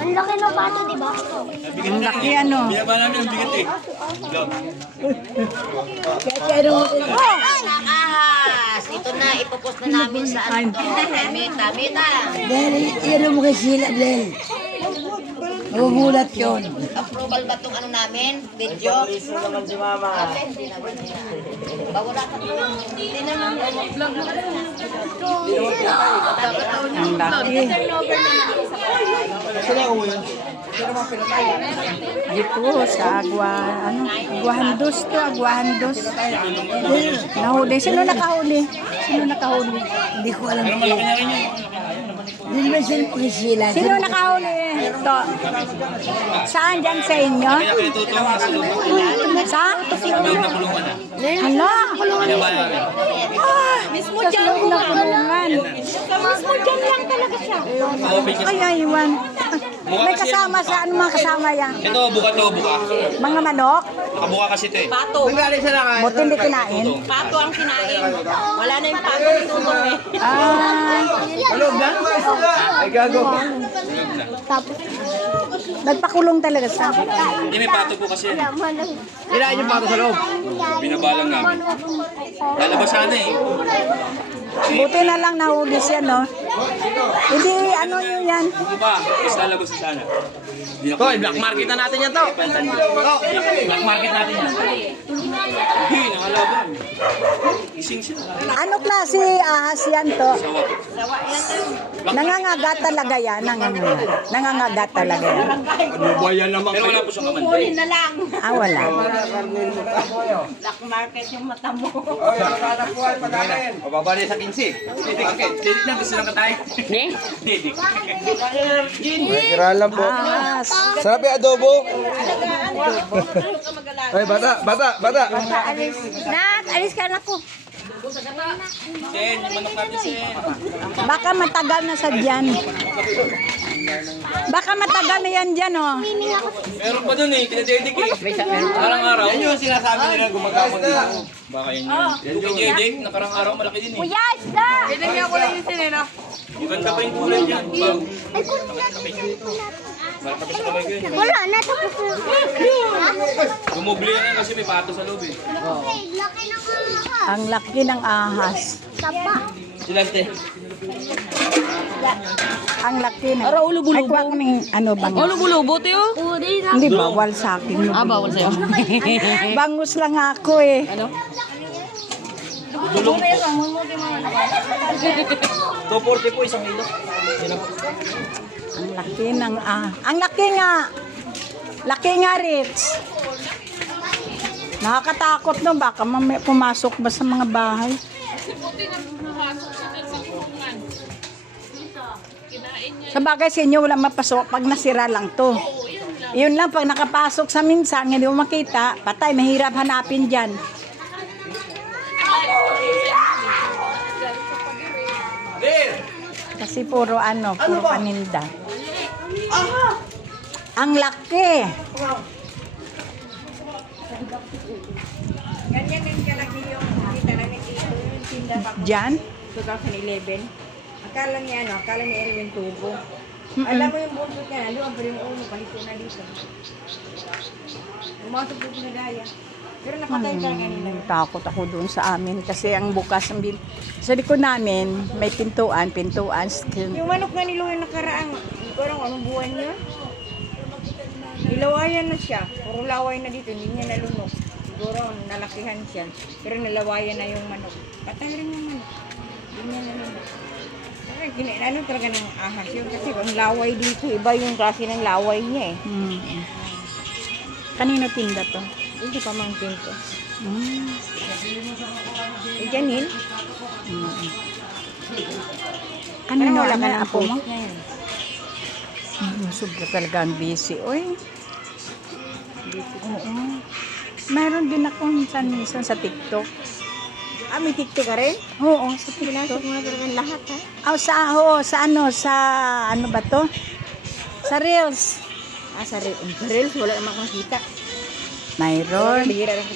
Ang laki ng bato, di ba? Ang laki ano. Binaba namin ang bigat eh. Ahas! Ito na, ipopost na namin sa meta. Dahil yan mo kay Sheila Blen. Magugulat yun. Approval ba itong ano namin? Video? Liso naman si Mama. Bawala ka doon. Hindi naman. Ang laki. Dito sa Aguahandos to, Aguahandos. Nahuli. Sino nakahuli? Hindi ko alam kung. Hindi naman sila kay Sheila. Sino nakahuli? Ito. Saan dyan sa inyo? Kaya kayo tutulong sa loob. Sa? Loob na kulungan na. Hala? Binaba namin. Mismo dyan na kulungan. Mismo dyan lang talaga siya. Ay, aywan. May kasama sa ano mga kasama yan? Ito, buka to, buka. Mga manok? Nakabuka kasi ito eh. Pato. Buti hindi kinain? Pato ang kinain. Wala na yung pato ni Tutong eh. Ah, Ay, gago. nagpakulong talaga siya. Hindi, may pato po kasi. Kailangan yung pato sa loob. Binabalang namin. Lalabas sana eh. Buti na lang nahuli siya, no? Hindi, ano yun yan? Buko pa, mas lalabas na sana. Hindi na Toy, black market na natin yan to. Black market natin yan. Hindi, nakalaban. Ising siya. Ano klase ahas yan to? Sawa. Nangangagat talaga yan, nangangagat talaga yan. Ano ba yan naman Pero wala po siyang kamanda. Na lang. Ah, wala. Black market yung mata mo. Pababali sa 15. Didik na, gusto lang katay. Didik. Kiralan po. Ahas. Sarap yung adobo. Ay, bata. Nak, alis ka na ko. Sen, yung manok natin, Sen. Baka matagal na sa dyan. Baka matagal na yan dyan, oh. Meron pa dun eh, kinadedik eh. Nakarang araw. Yan yung sinasabi nila gumagamon dito. Baka yan yun. Yung kinadedik, nakarang araw malaki din eh. Kuya, isda! Maganda pa yung kulay niyan. Ay, kunin natin sa Malapag sa kamay ko yun. Wala na, tapos na. Gumubli na yan kasi may pato sa loob eh. Laki ng ahas. Ang laki ng ahas. Tapa. Silante. Ang laki ng... Ay, kuha ko ng ano bang... Lubo-lubo tayo. Uri na. Hindi, bawal sa akin. Bawal sa'yo. Bangus lang ako eh. Ano? 240 po isang kilo. Ang laki ng ang laki nga. Laki nga, Rich. Nakakatakot no, baka pumasok ba sa mga bahay? Sa bagay sa inyo, wala mapasok pag nasira lang to. Yun lang, pag nakapasok sa minsan, hindi mo makita, patay, mahirap hanapin dyan. Kasi puro puro paninda. Ang laki. Ganyan din kalaki yung kita namin dito yung tinda pa Diyan? 2011. Akala ni Erwin Tubo. Alam mo yung buntot niya, doon pero yung ulo, palito na dito. Umasok po na daya. Pero napatay ka kanina. Takot ako doon sa amin kasi ang bukas sa likod namin may pintuan. Yung manok nga nilo yung nakaraang, parang anong buwan niya? Nilawayan na siya. Puro laway na dito, hindi niya nalunok. Siguro nalakihan siya. Pero nalawayan na yung manok. Patay rin yung manok. Hindi niya nalunok. Ano talaga ng ahas yun? Kasi ang laway dito, iba yung klase ng laway niya eh. Kanino tinda to? Hindi pa mangkin to. Mm. Janin? Kanino Wala ka na ng apo mo? post niya yan. Sobra talaga ang busy. Uy. Oo. Meron din ako minsan sa TikTok. May TikTok ka rin? Oo, sa Pinasok TikTok. mo na talagang lahat ha? Sa ano ba to? Sa Reels. Sa Reels, wala naman kang kita. Mayroon. Bihira lang